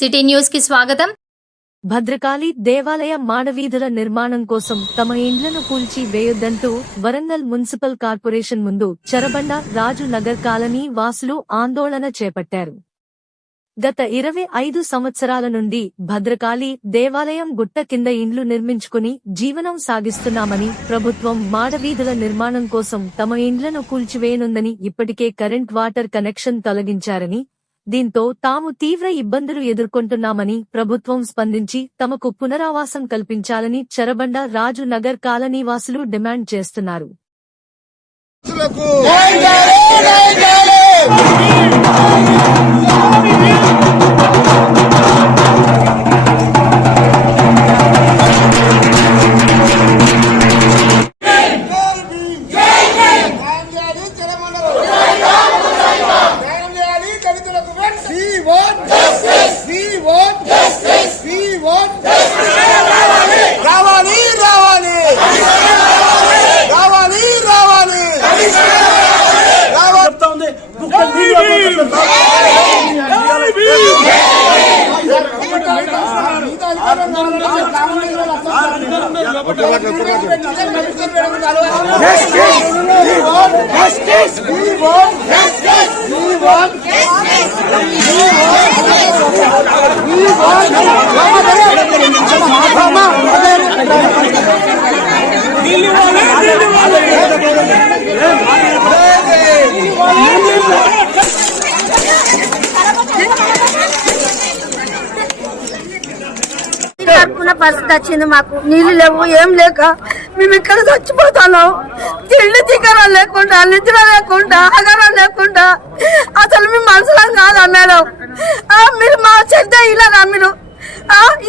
City news కి స్వాగతం. భద్రకాళి దేవాలయ మానవీధుల నిర్మాణం కోసం తమ ఇండ్లను కూల్చి వేయొద్దంటూ వరంగల్ మున్సిపల్ కార్పొరేషన్ ముందు చెరబండ రాజు నగర్ కాలనీ వాసులు ఆందోళన చేపట్టారు. గత 25 సంవత్సరాల నుండి భద్రకాళి దేవాలయం గుట్ట కింద ఇండ్లు నిర్మించుకుని జీవనం సాగిస్తున్నామని, ప్రభుత్వం మాడవీధుల నిర్మాణం కోసం తమ ఇండ్లను కూల్చివేయనుందని, ఇప్పటికే కరెంట్ వాటర్ కనెక్షన్ తొలగించారని, దీంతో తాము తీవ్ర ఇబ్బందులు ఎదుర్కొంటున్నామని ప్రభుత్వం స్పందించి తమకు పునరావాసం కల్పించాలని చెరబండ రాజు నగర్ కాలనీ వాసులు డిమాండ్ చేస్తున్నారు. పరిస్థితి వచ్చింది. మాకు నీళ్లు లేవు, ఏం లేక మేము ఇక్కడ చచ్చిపోతున్నాం. తిండి తిక్కరం లేకుండా, నిద్ర లేకుండా, ఆహారం లేకుండా, అసలు మేము మనుషులం కాదా మేడం? మీరు మా చెడ్డ ఇలాగా మీరు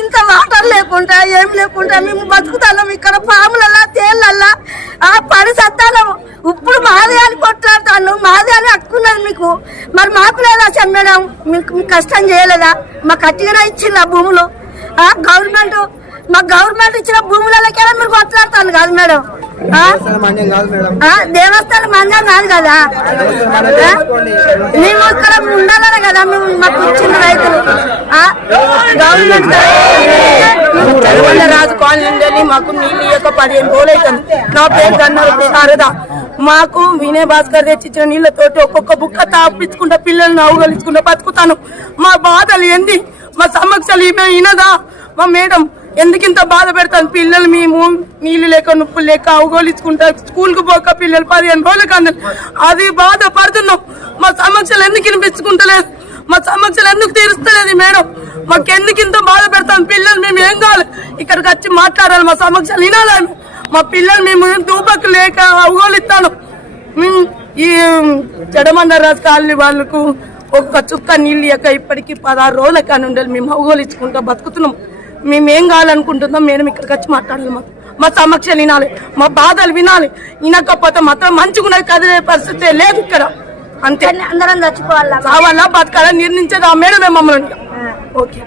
ఇంత వాటర్ లేకుండా ఏం లేకుండా మేము బతుకుతాం. ఇక్కడ పాములల్లా తేళ్ళల్లా పడి సత్తాను. ఇప్పుడు మాది అని కొట్లాడుతాను, మాది అని హక్కున్నది మీకు. మరి మాకు లేదా మేడం? మీకు కష్టం చేయలేదా? మాకు అట్టిగా ఇచ్చిందా భూములు? గవర్నమెంట్ ఇచ్చిన భూములకెళ్ళి మీరు కొట్లాడతాను కాదు మేడం? దేవస్థానం మందం కాదు కదా. మేము ఇక్కడ ఉండాలనే కదా మేము మాకు ఇచ్చిన రైతులు. గవర్నమెంట్ రాజు కాలనీ మాకు నీళ్ళు ఇయ్యక 15 రోజులు అవుతుంది. నా పేరు గన్నవరం శారద. మాకు వినయ్ భాస్కర్ తెచ్చిచ్చిన నీళ్లతోటి ఒక్కొక్క బుక్క తాపించుకుంటా పిల్లల్ని అవగలించుకుంటా బతుకుతాను. మా బాధలు ఏంది? మా సమస్యలు ఇనదా? మా మేడం ఎందుకింత బాధ పెడతాను? పిల్లలు మేము నీళ్లు లేక నొప్పులు లేక అవగోలించుకుంటా స్కూల్ కు పోక పిల్లలు 15 రోజులకు అందరు అది బాధ పడుతున్నాం. మా సమస్యలు ఎందుకు వినిపించుకుంటలేదు? మా సమస్యలు ఎందుకు తీరుస్తలేదు మేడం? మాకెందుకు ఇంత బాధ పెడతాను? పిల్లలు మేము ఏం కావాలి? ఇక్కడికి వచ్చి మాట్లాడాలి, మా సమస్యలు వినాలని. మా పిల్లలు మేము దూపకు లేక అవగోలిస్తాను. మేము ఈ చెడమండరాజు కాలనీ వాళ్ళకు ఒక్క చుక్క నీళ్ళు ఇయ్యక ఇప్పటికీ 16 రోజుల కానీ ఉండాలి. మేము అవగోలించుకుంటా బతుకుతున్నాం. మేమేం కావాలనుకుంటున్నాం మేడం? ఇక్కడికి వచ్చి మాట్లాడాలి, మా సమస్యలు వినాలి, మా బాధలు వినాలి. వినకపోతే మాత్రం మంచిగా కదిలే పరిస్థితి లేదు ఇక్కడ. అంతే, అందరం చచ్చిపోవాలా, కావాలా, బతకాలా నిర్ణయించేది ఆ మేడమే మమ్మల్ని. ఓకే.